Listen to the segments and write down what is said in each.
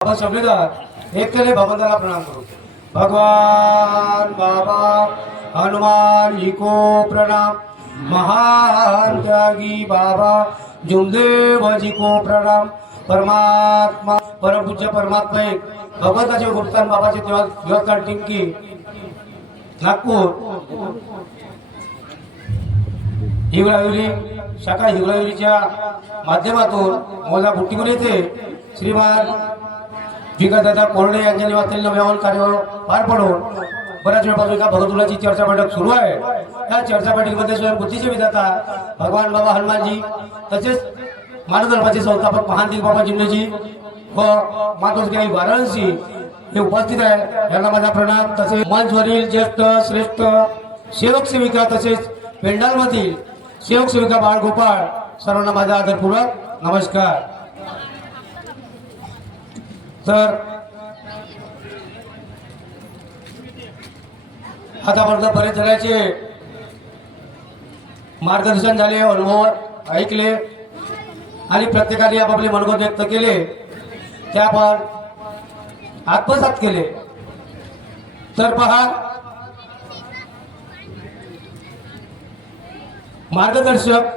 बाबा शबरीदार एक केले भगवंताला प्रणाम करू. भगवान बाबा हनुमान इको प्रणाम. महान त्यागी बाबा जुमदेव को प्रणाम. परमात्मा परमपूज्य परमात्मा एक भगवंताचे गुप्तान बाबाचे दिवसकार टिंकी नागपूर. हिवळायुरी शाखा हिवळायुरीच्या माध्यमातून मोला बुट्टीवर येथे श्रीमान विकासदादा कोरडे यांच्या निवासस्थानी नव्यावर कार्य पार पडून बऱ्याच वेळापासून एका भगतुलाची चर्चा बैठक सुरू आहे. या चर्चा बैठकीमध्ये स्वयंबुद्धीचे विधाता भगवान बाबा हनुमानजी तसेच मानधर्माचे संस्थापक महानदेव बाबा जिंदेजी व मातोश्री वाराणसी हे उपस्थित आहे. यांना माझा प्रणाम. तसेच मंचवरील ज्येष्ठ श्रेष्ठ सेवक सेविका तसेच पेंडालमधील सेवक सेविका बाळगोपाळ सर्वांना माझा आदरपूर्वक नमस्कार. तर आतापर्यंत बरेच जणांचे मार्गदर्शन झाले अनुभव ऐकले आणि प्रत्येकाने आपापले मनोगत व्यक्त केले. त्या आपण आत्मसात केले. तर पहा मार्गदर्शक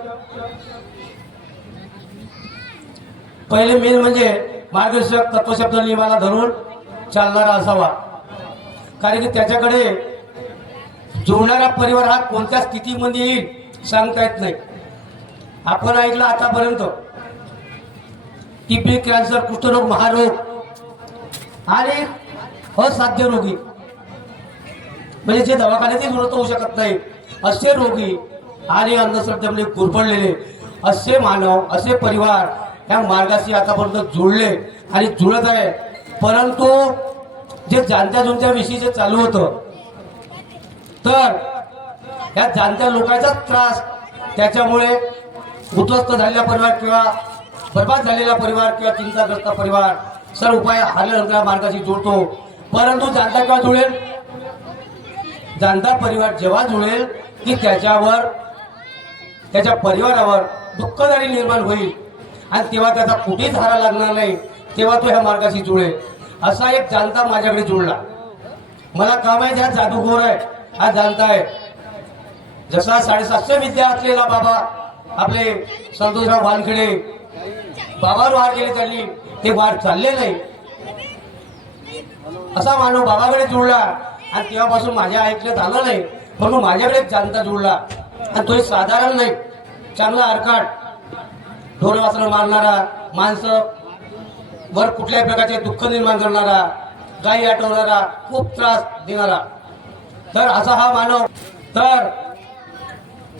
पहिले मेन म्हणजे मार्गदर्शक तत्वशब्द नियमाला धरून चालणारा असावा. कारण की त्याच्याकडे जुळणारा परिवार हा कोणत्या स्थितीमध्ये येईल सांगता येत नाही. आपण ऐकलं आतापर्यंत. टिपी कॅन्सर कुष्ठरोग महारोग आणि असाध्य रोगी. म्हणजे जे दवाखान्यातही दुरुस्त होऊ शकत नाही असे रोगी आणि अंधश्रद्धेमध्ये गुरफडलेले असे मानव असे परिवार ह्या मार्गाशी आतापर्यंत जुळले आणि जुळत आहे. परंतु जे जाणत्या जुनत्या विषयी जे चालू होतं तर ह्या जाणत्या लोकांचाच त्रास त्याच्यामुळे उद्ध्वस्त झालेला परिवार किंवा बर्बाद झालेला परिवार किंवा चिंताग्रस्त परिवार सर्व उपाय हारल्यानंतर मार्गाशी जुळतो. परंतु जाणता किंवा जुळेल? जाणता परिवार जेव्हा जुळेल की त्याच्यावर त्याच्या परिवारावर दुःखदारी निर्माण होईल. आणि तेव्हा त्याचा कुठेच हारा लागणार नाही. तेव्हा तो ह्या मार्गाशी जुळेल. असा एक जाणता माझ्याकडे जुळला. मला काम आहे हा जादूगोर आहे हा जाणता आहे. जसा साडेसातशे विद्या असलेला बाबा आपले संतोषराव वानखेडे बाबावर वार केले त्यांनी ते वार चालले नाही. असा मानव बाबाकडे जुळला. आणि तेव्हापासून माझ्या ऐकण्यात आलं नाही म्हणून माझ्याकडे एक जाणता जुळला. आणि तो साधारण नाही चांगला आरकाट. ढोर वासनं मारणारा माणसं वर कुठल्याही प्रकारचे दुःख निर्माण करणारा गायी आठवणारा खूप त्रास देणारा. तर असा हा मानव तर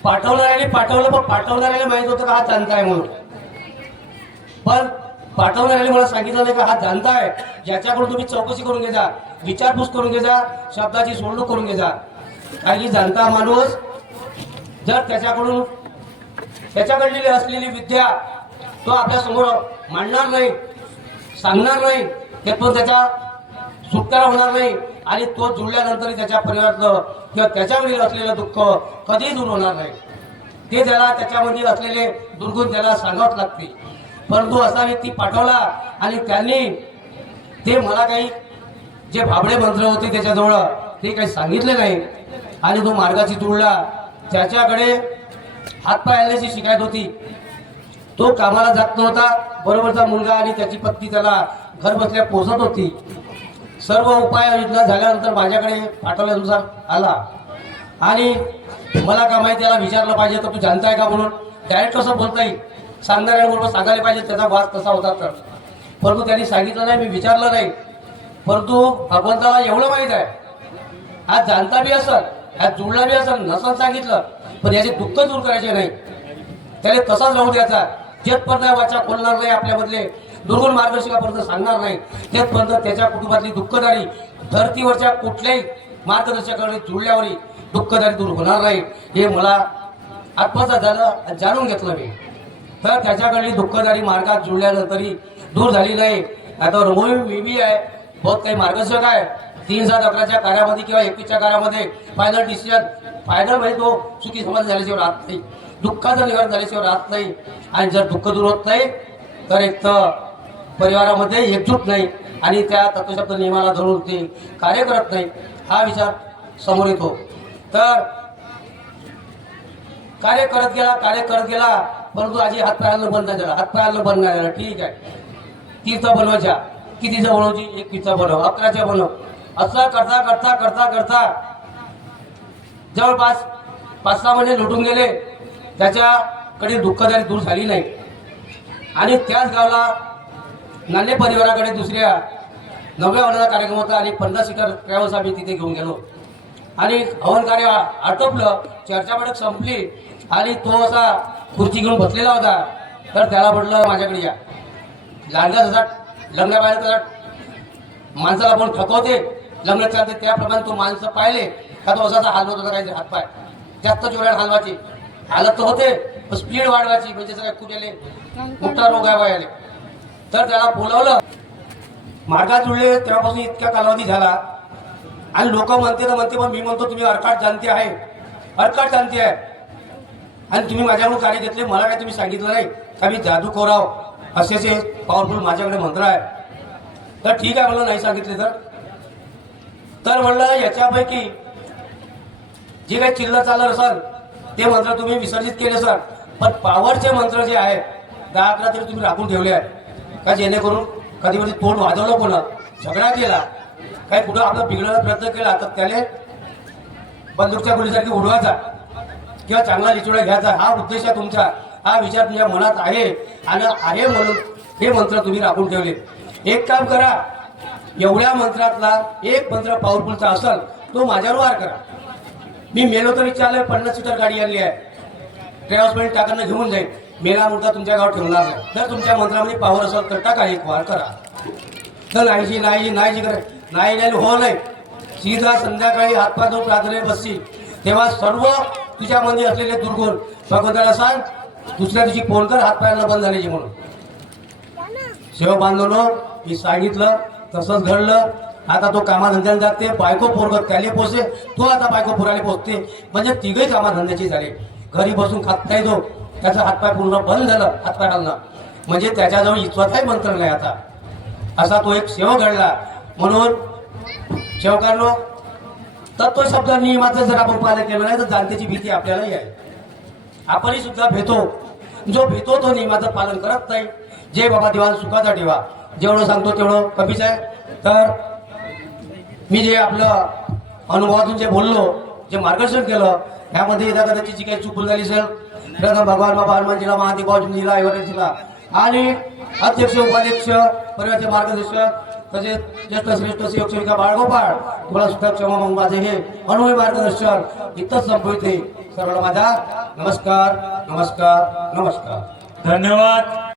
पाठवणाऱ्याने पाठवलं पण पाठवणाऱ्याला माहीत होतं का हा जाणता आहे म्हणून? पण पाठवणाऱ्याने मला सांगितलं नाही का हा जाणता आहे? ज्याच्याकडून तुम्ही चौकशी करून घेजा विचारपूस करून घेजा शब्दाची सोडणूक करून घेजा. कारण की जाणता माणूस जर त्याच्याकडून त्याच्याकडली असलेली विद्या तो आपल्यासमोर मांडणार नाही सांगणार नाही. त्यातून त्याचा सुटकारा होणार नाही. आणि तो जुळल्यानंतरही त्याच्या परिवारातलं किंवा त्याच्यावरील असलेलं दुःख कधीही दूर होणार नाही. ते त्याला त्याच्यामध्ये असलेले दुर्गुण त्याला सांगावंच लागते. परंतु असा व्यक्ती पाठवला आणि त्यांनी ते मला काही जे भाबडे मंत्र होते त्याच्याजवळ ते काही सांगितले नाही. आणि तो मार्गाची जुळला. त्याच्याकडे हातपाय हलण्याची शिकायत होती. तो कामाला जात नव्हता. बरोबरचा मुलगा आणि त्याची पत्नी त्याला घर बसल्या पोचत होती. सर्व उपाय योजना झाल्यानंतर माझ्याकडे पाठवल्यानुसार आला. आणि मला का माहिती त्याला विचारलं पाहिजे तर तू जाणताय का म्हणून? डायरेक्ट कसं बोलता येईल सांगणाऱ्यांबरोबर सांगायला पाहिजे त्याचा वाद कसा होता तर. परंतु त्यांनी सांगितलं नाही मी विचारलं नाही. परंतु भगवंताला एवढं माहीत आहे. हा जाणता बी असत हा जुळला बी असत नसन सांगितलं. पण याचे दुःख दूर करायचे नाही. त्याने तसाच राहू द्यायचा? जेथपर्यंत वाचा खोलणार नाही आपल्यामधले. दुर्गुण मार्गदर्शकापर्यंत सांगणार नाही. तेथपर्यंत त्याच्या कुटुंबातली दुःखदारी धरतीवरच्या कुठल्याही मार्गदर्शकाकडे जुळल्यावरही दुःखदारी दूर होणार नाही. हे मला आत्मसात झालं आणि जाणून घेतलं मी. तर त्याच्याकडली दुःखदारी मार्गात जुळल्यानंतरही दूर झाली नाही. आता रमोई मी आहे. बहुत काही मार्गदर्शक आहे. तीन सात अकराच्या कार्यामध्ये किंवा एकवीसच्या कार्यामध्ये फायनल डिसिजन फायनल म्हणजे तो चुकी समाज झाल्याशिवाय राहत नाही. दुःखाचं निवारण झाल्याशिवाय राहत नाही. आणि जर दुःख दूर होत नाही तर एक तर परिवारामध्ये एकजूट नाही आणि त्या तत्वशब्द नियमाला धरून ते कार्य करत नाही हा विचार समोर येतो. तर कार्य करत गेला कार्य करत गेला परंतु आजी हातपायाला बंद नाही झाला. हातपायाला बंद नाही झाला. ठीक आहे. तीर्थ बनवायच्या. कितीचं बनवायची एक पिझ्झा बनव अकराच्या बनव. असं करता करता करता करता जवळपास पाच सहा महिने लुटून गेले. त्याच्याकडे दुःखदारी दूर झाली नाही. आणि त्याच गावाला नाणे परिवाराकडे दुसऱ्या नवव्या वर्षाचा कार्यक्रम होता आणि पन्नास सीटर ट्रॅव्हल्स आम्ही तिथे घेऊन गेलो. आणि हवन कार्य आटोपलं चर्चा बैठक संपली आणि तो असा खुर्ची घेऊन बसलेला होता. तर त्याला म्हटलं माझ्याकडे या. लांडगा जसा लग्ना बाहेर तसा माणसाला आपण थकवते. लग्न चालते त्याप्रमाणे तो माणसं पाहिले. का दोसाचा हलवत होता काही हातपाय जास्त जोरात हलवायची. हालत तर होते पण स्पीड वाढवायची म्हणजे सगळ्या कुठे मोठा रोग आहे बायाले. तर त्याला बोलवलं. मार्गात जुळले तेव्हापासून इतका कालावधी झाला. आणि लोक म्हणते तर म्हणते पण मी म्हणतो तुम्ही अर्काट जाणते आहे. अरकाट जाणते आहे. आणि तुम्ही माझ्याकडून कार्य घेतले मला काय तुम्ही सांगितलं नाही? का मी जादू कोराव असे असे पॉवरफुल माझ्याकडे मंत्र आहे. तर ठीक आहे म्हणलं नाही सांगितले तर. तर म्हणलं याच्यापैकी जे काही चिल्लर चालर असाल ते मंत्र तुम्ही विसर्जित केले सर. पण पॉवरचे मंत्र जे आहेत दहा अकरा तरी तुम्ही राखून ठेवले आहेत. का जेणेकरून कधी कधी तोंड वाजवलं कोणा? झगडा केला. काही कुठं आपला बिघडण्याचा प्रयत्न केला तर त्याने बंदूकच्या गोळीसारखी उडवायचा. किंवा चांगला लिचोडा घ्यायचा. हा उद्देश आहे तुमचा. हा विचार तुझ्या मनात आहे. आणि आहे म्हणून हे मंत्र तुम्ही राखून ठेवले. एक काम करा. एवढ्या मंत्रातला एक मंत्र पॉवरफुलचा असेल तो माझ्यावर वार करा. मी मेलो तरी चालेल पन्नास सीटर गाडी आणली आहे. ट्रॅव्हल्समध्ये टाकांना घेऊन जाईल मेला मुद्दा तुमच्या गावात ठेवणार नाही. जर तुमच्या मंत्रामध्ये पावर असेल तर टाका एक वार करा. तर नाहीची नाही नाही करे. नाही नाही हो नाही. सीधा संध्याकाळी हातपाय धुवून प्रार्थने बसशी तेव्हा सर्व तुझ्यामध्ये असलेले दुर्गुण भगवंताला सांग. दुसऱ्या दिवशी फोन कर हातपायांना बंद झाल्याची म्हणून. सेवा बांधवलो मी सांगितलं तसंच घडलं. आता तो कामाधंद्याला जाते बायको पोरगत त्याले पोचते तो आता बायको पोराले पोचते म्हणजे तिघही कामाधंद्याचे झाले. घरी बसून खात नाही तो. त्याचा हातपाय पूर्ण बंद झालं हातपाय घालणं म्हणजे त्याच्याजवळ इतवाचाही मंत्र नाही आता. असा तो एक सेवक घडला. म्हणून सेवकांनो तत्व शब्द नियमाचं जर आपण पालन केलं नाही तर जाणतेची भीती आपल्यालाही आहे आपणही सुद्धा भेतो. जो भेतो तो नियमाचं पालन करत नाही. जे बाबा दिवाण सुखाचा ठेवा. जेवढं सांगतो तेवढं कमीच आहे. तर मी जे आपलं अनुभवातून जे बोललो जे मार्गदर्शन केलं यामध्ये येता कदाचित जी काही चूक झाली सर प्रथम भगवान बाबा हनुमानजीला महादेव बाबाजीला युवराजीला आणि अध्यक्ष उपाध्यक्ष परिवारचे मार्गदर्शक तसेच ज्येष्ठ श्रेष्ठ सेवकसेविका बाळगोपाळ तुम्हाला सुद्धा क्षमा मग माझे हे अनुभवी मार्गदर्शन इथंच संपविते सर्व माझा नमस्कार नमस्कार नमस्कार. धन्यवाद.